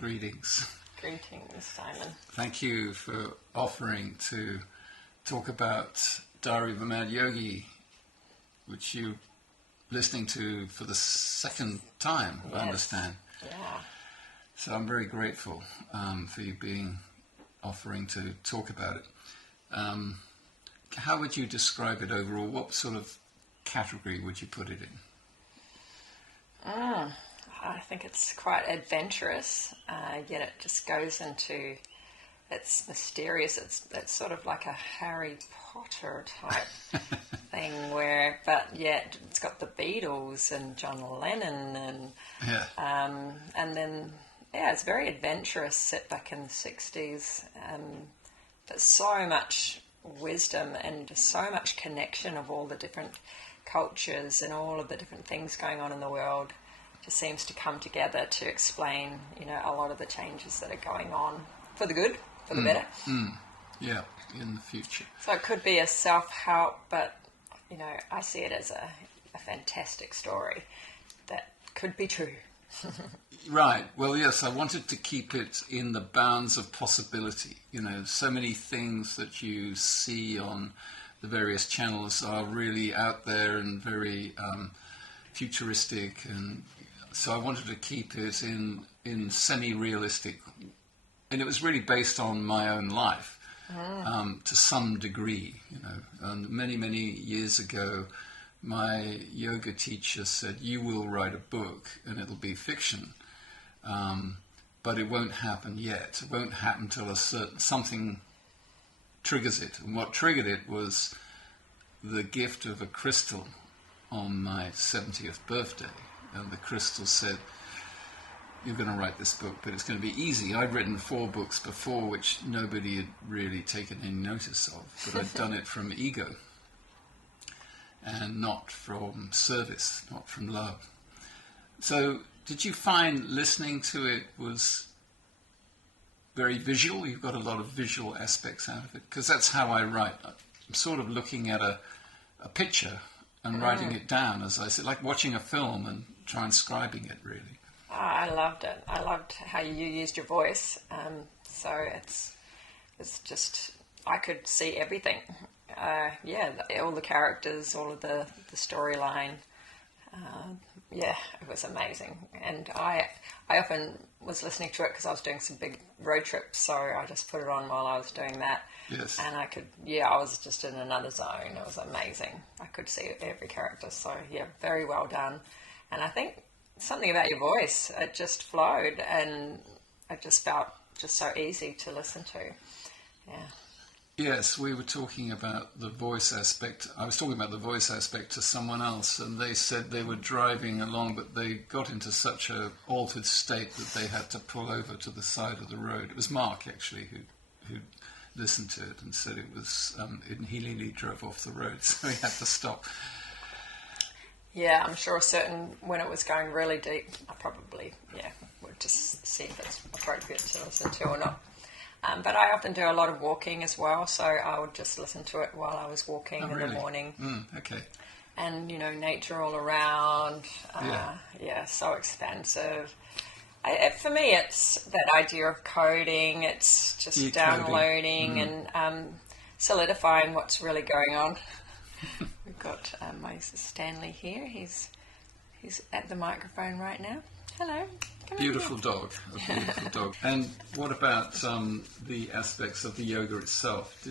Greetings. Greetings, Simon. Thank you for offering to talk about Diary of a Mad Yogi, which you're listening to for the second time, Yes. I understand. Yeah. So I'm very grateful for you offering to talk about it. How would you describe it overall? What sort of category would you put it in? I think it's quite adventurous, yet it just goes into, it's mysterious. It's sort of like a Harry Potter type thing but yet it's got the Beatles and John Lennon and then it's very adventurous, set back in the 60s. There's so much wisdom and just so much connection of all the different cultures and all of the different things going on in the world. Just seems to come together to explain, a lot of the changes that are going on for the good, for the better. Yeah, in the future. So it could be a self-help, but, I see it as a fantastic story that could be true. Right. Well, yes, I wanted to keep it in the bounds of possibility. So many things that you see on the various channels are really out there and very futuristic, and so I wanted to keep it in semi-realistic, and it was really based on my own life to some degree. And many years ago, my yoga teacher said, "You will write a book, and it'll be fiction, but it won't happen yet. It won't happen till something triggers it." And what triggered it was the gift of a crystal on my 70th birthday. And the crystal said, "You're going to write this book, but it's going to be easy." I'd written 4 books before, which nobody had really taken any notice of, but I'd done it from ego and not from service, not from love. So did you find listening to it was very visual? You've got a lot of visual aspects out of it, because that's how I write. I'm sort of looking at a picture and writing it down, as I said, like watching a film and transcribing it, really. Oh, I loved it. I loved how you used your voice. So it's just, I could see everything. All the characters, all of the storyline. It was amazing. And I often was listening to it because I was doing some big road trips, so I just put it on while I was doing that. Yes. And I was just in another zone. It was amazing. I could see every character. So, very well done. And I think something about your voice, it just flowed and it just felt just so easy to listen to. Yeah. Yes, we were talking about the voice aspect. I was talking about the voice aspect to someone else, and they said they were driving along, but they got into such a altered state that they had to pull over to the side of the road. It was Mark, actually, who listened to it and said it was, he nearly drove off the road, so he had to stop. Yeah, I'm sure when it was going really deep, I probably, would just see if it's appropriate to listen to or not. But I often do a lot of walking as well, so I would just listen to it while I was walking in the morning. Okay. And, nature all around. So expansive. For me, it's that idea of coding. It's just downloading and solidifying what's really going on. We've got my Stanley here. He's at the microphone right now. Hello. Beautiful dog. A beautiful dog. And what about the aspects of the yoga itself?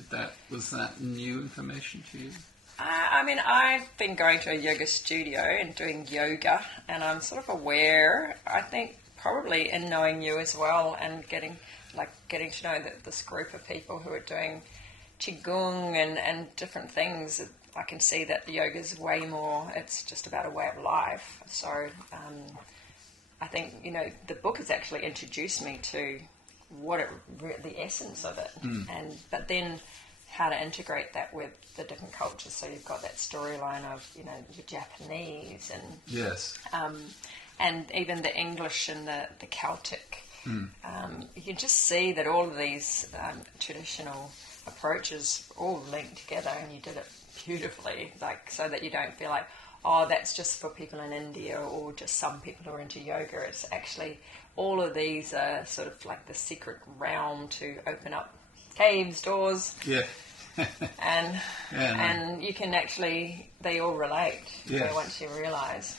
Was that new information to you? I've been going to a yoga studio and doing yoga, and I'm sort of aware, I think, probably in knowing you as well, and getting to know this group of people who are doing qigong and different things. I can see that the yoga is way more, it's just about a way of life. So I think, the book has actually introduced me to the essence of it, but then how to integrate that with the different cultures. So you've got that storyline of, the Japanese and yes, and even the English and the Celtic. You can just see that all of these traditional approaches all linked together, and you did it beautifully, like so that you don't feel like, oh, that's just for people in India or just some people who are into yoga. It's actually all of these are sort of like the secret realm to open up caves, doors. Yeah. And you can actually, they all relate. Yes. Once you realise.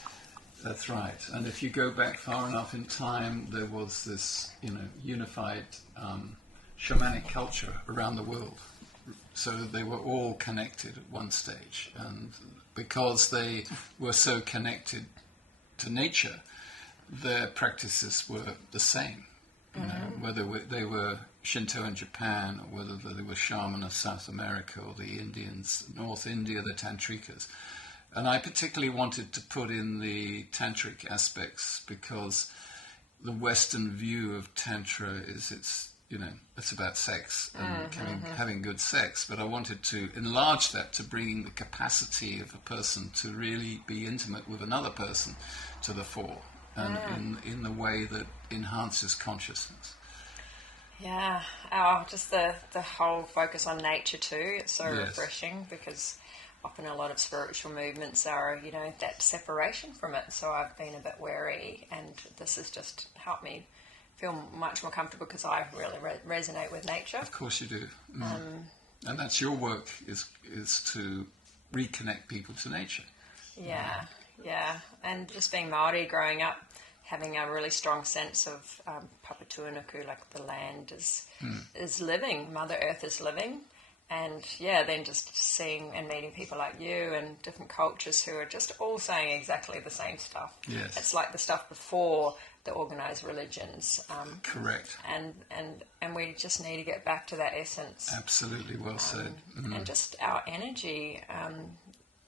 That's right. And if you go back far enough in time, there was this, unified shamanic culture around the world. So they were all connected at one stage. And because they were so connected to nature, their practices were the same. Whether they were Shinto in Japan, or whether they were shaman of South America, or the Indians, North India, the Tantrikas. And I particularly wanted to put in the tantric aspects because the Western view of Tantra is it's about sex and having good sex. But I wanted to enlarge that to bring the capacity of a person to really be intimate with another person to the fore, and in the way that enhances consciousness. Yeah, just the whole focus on nature too. It's so refreshing because often a lot of spiritual movements are, that separation from it. So I've been a bit wary, and this has just helped me feel much more comfortable because I really resonate with nature. Of course you do. And that's your work, is to reconnect people to nature. Yeah. And just being Māori growing up, having a really strong sense of Papatuanuku, like the land is living, Mother Earth is living. And then just seeing and meeting people like you and different cultures who are just all saying exactly the same stuff. Yes. It's like the stuff before the organised religions. Correct. And we just need to get back to that essence. Absolutely, well said. And just our energy,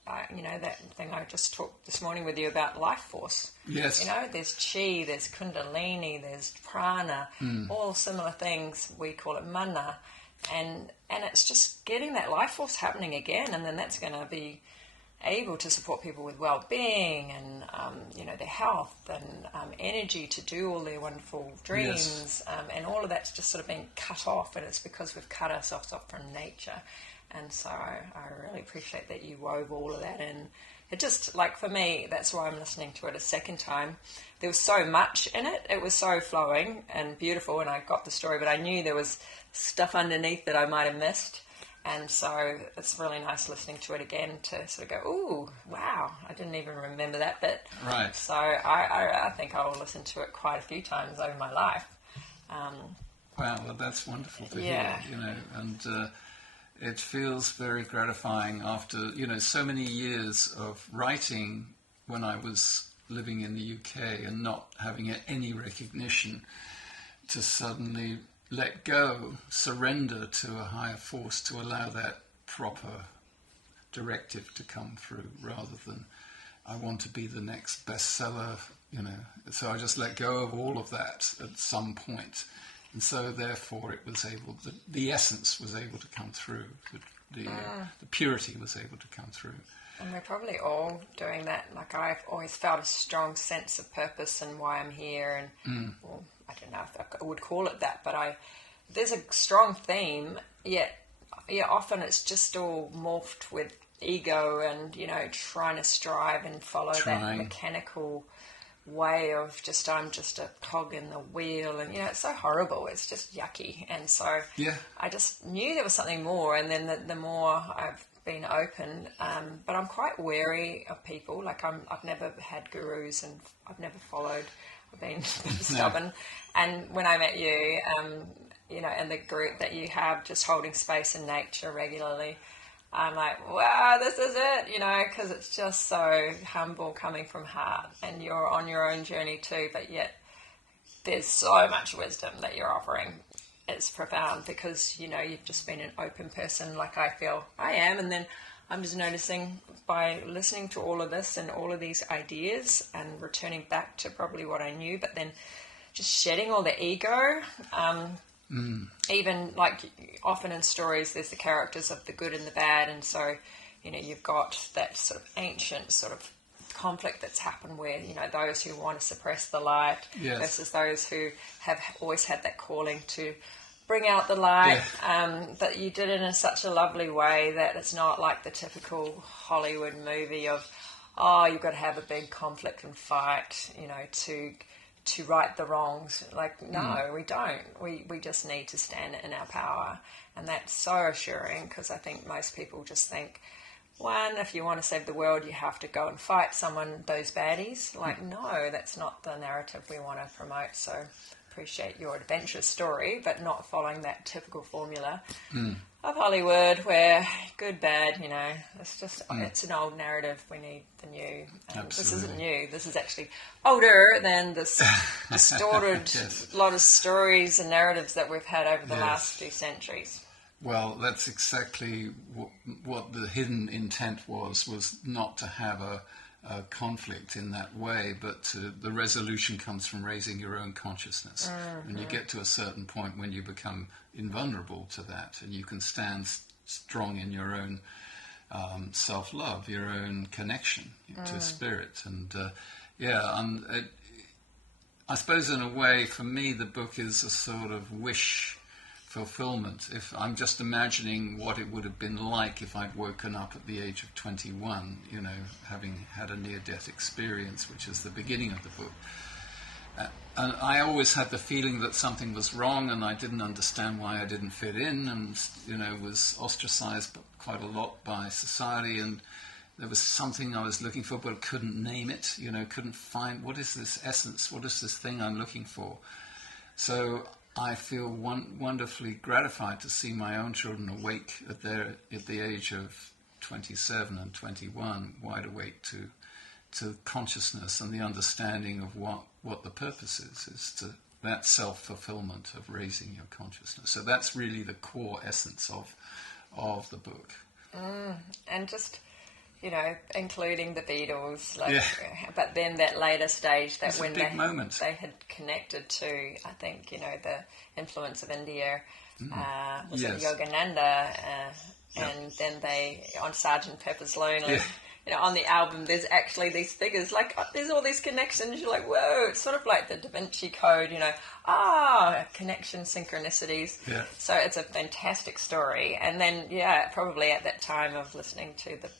that thing I just talked this morning with you about life force. Yes. There's chi, there's kundalini, there's prana, all similar things. We call it mana. And it's just getting that life force happening again, and then that's going to be able to support people with well-being and their health and energy to do all their wonderful dreams. And all of that's just sort of being cut off, and it's because we've cut ourselves off from nature. And so I really appreciate that you wove all of that in. It just, like, for me, that's why I'm listening to it a second time. There was so much in it. It was so flowing and beautiful, and I got the story, but I knew there was stuff underneath that I might have missed. And so it's really nice listening to it again to sort of go, ooh, wow, I didn't even remember that bit. Right. So I think I will listen to it quite a few times over my life. Wow, well, that's wonderful to hear, and it feels very gratifying after, so many years of writing when I was living in the UK and not having any recognition, to suddenly let go, surrender to a higher force to allow that proper directive to come through, rather than I want to be the next bestseller, So I just let go of all of that at some point. And so, therefore, it was able. The essence was able to come through. The purity was able to come through. And we're probably all doing that. Like, I've always felt a strong sense of purpose and why I'm here. And well, I don't know if I would call it that, but there's a strong theme. Yet, often it's just all morphed with ego and trying to strive and follow that mechanical way of I'm just a cog in the wheel, and it's so horrible, it's just yucky. And so I just knew there was something more, and then the more I've been open, but I'm quite wary of people. Like, I've never had gurus, and I've never followed. I've been stubborn. And when I met you, and the group that you have, just holding space in nature regularly, I'm like, wow, this is it, because it's just so humble coming from heart, and you're on your own journey too, but yet there's so much wisdom that you're offering. It's profound because, you've just been an open person like I feel I am, and then I'm just noticing by listening to all of this and all of these ideas and returning back to probably what I knew, but then just shedding all the ego. Even like often in stories, there's the characters of the good and the bad, and so you've got that sort of ancient sort of conflict that's happened where those who want to suppress the light versus those who have always had that calling to bring out the light, Yeah. but you did it in such a lovely way that it's not like the typical Hollywood movie of, oh, you've got to have a big conflict and fight, to right the wrongs. Like, no, we don't. We just need to stand in our power. And that's so assuring, because I think most people just think, one, if you want to save the world, you have to go and fight those baddies. Like, no, that's not the narrative we want to promote. So appreciate your adventurous story, but not following that typical formula of Hollywood where good, bad, it's just, it's an old narrative. We need the new. And this isn't new. This is actually older than this distorted lot of stories and narratives that we've had over the last few centuries. Well, that's exactly what the hidden intent was not to have a conflict in that way, but the resolution comes from raising your own consciousness. When you get to a certain point when you become invulnerable to that, and you can stand strong in your own self-love, your own connection to spirit. And I suppose in a way, for me, the book is a sort of wish fulfillment. If I'm just imagining what it would have been like if I'd woken up at the age of 21, having had a near-death experience, which is the beginning of the book. And I always had the feeling that something was wrong, and I didn't understand why I didn't fit in, and was ostracized quite a lot by society, and there was something I was looking for, but couldn't name it. Couldn't find, what is this essence? What is this thing I'm looking for? So I feel wonderfully gratified to see my own children awake at the age of 27 and 21, wide awake to consciousness and the understanding of what the purpose is to that self-fulfillment of raising your consciousness. So that's really the core essence of the book. And just, including the Beatles, but then that later stage that when they had connected to, I think, the influence of India, was it Yogananda, and then they, on Sgt. Pepper's Lonely, on the album, there's actually these figures, there's all these connections, you're like, whoa, it's sort of like the Da Vinci Code, connection, synchronicities. Yeah. So it's a fantastic story. And then, probably at that time of listening to the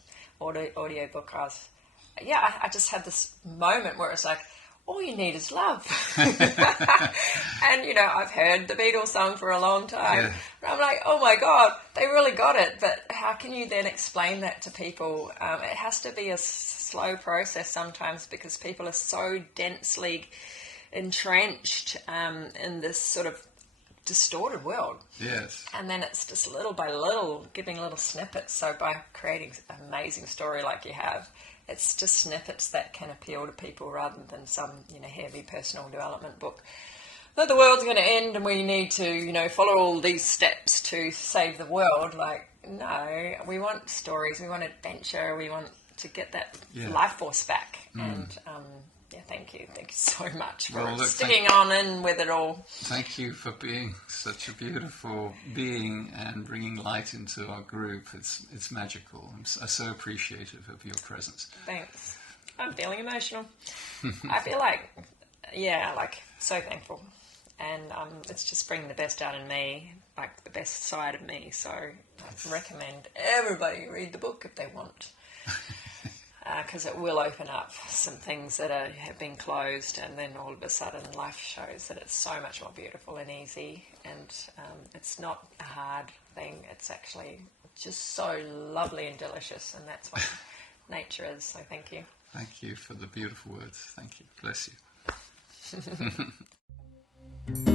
audiobook, I just had this moment where it's like, all you need is love. And, I've heard the Beatles song for a long time. Yeah. And I'm like, oh my God, they really got it. But how can you then explain that to people? It has to be a slow process sometimes, because people are so densely entrenched in this sort of distorted world. Yes. And then it's just little by little giving little snippets. So by creating an amazing story like you have, it's just snippets that can appeal to people rather than some, heavy personal development book. That the world's going to end and we need to, follow all these steps to save the world. Like, no, we want stories, we want adventure, we want to get that life force back. And thank you so much for sticking on in with it all. Thank you for being such a beautiful being and bringing light into our group. It's magical. I'm so appreciative of your presence. Thanks. I'm feeling emotional. I feel so thankful. And it's just bringing the best out in me, like the best side of me. So I recommend everybody read the book if they want. Because it will open up some things that have been closed, and then all of a sudden life shows that it's so much more beautiful and easy, and it's not a hard thing. It's actually just so lovely and delicious, and that's what nature is. So thank you. Thank you for the beautiful words. Thank you. Bless you.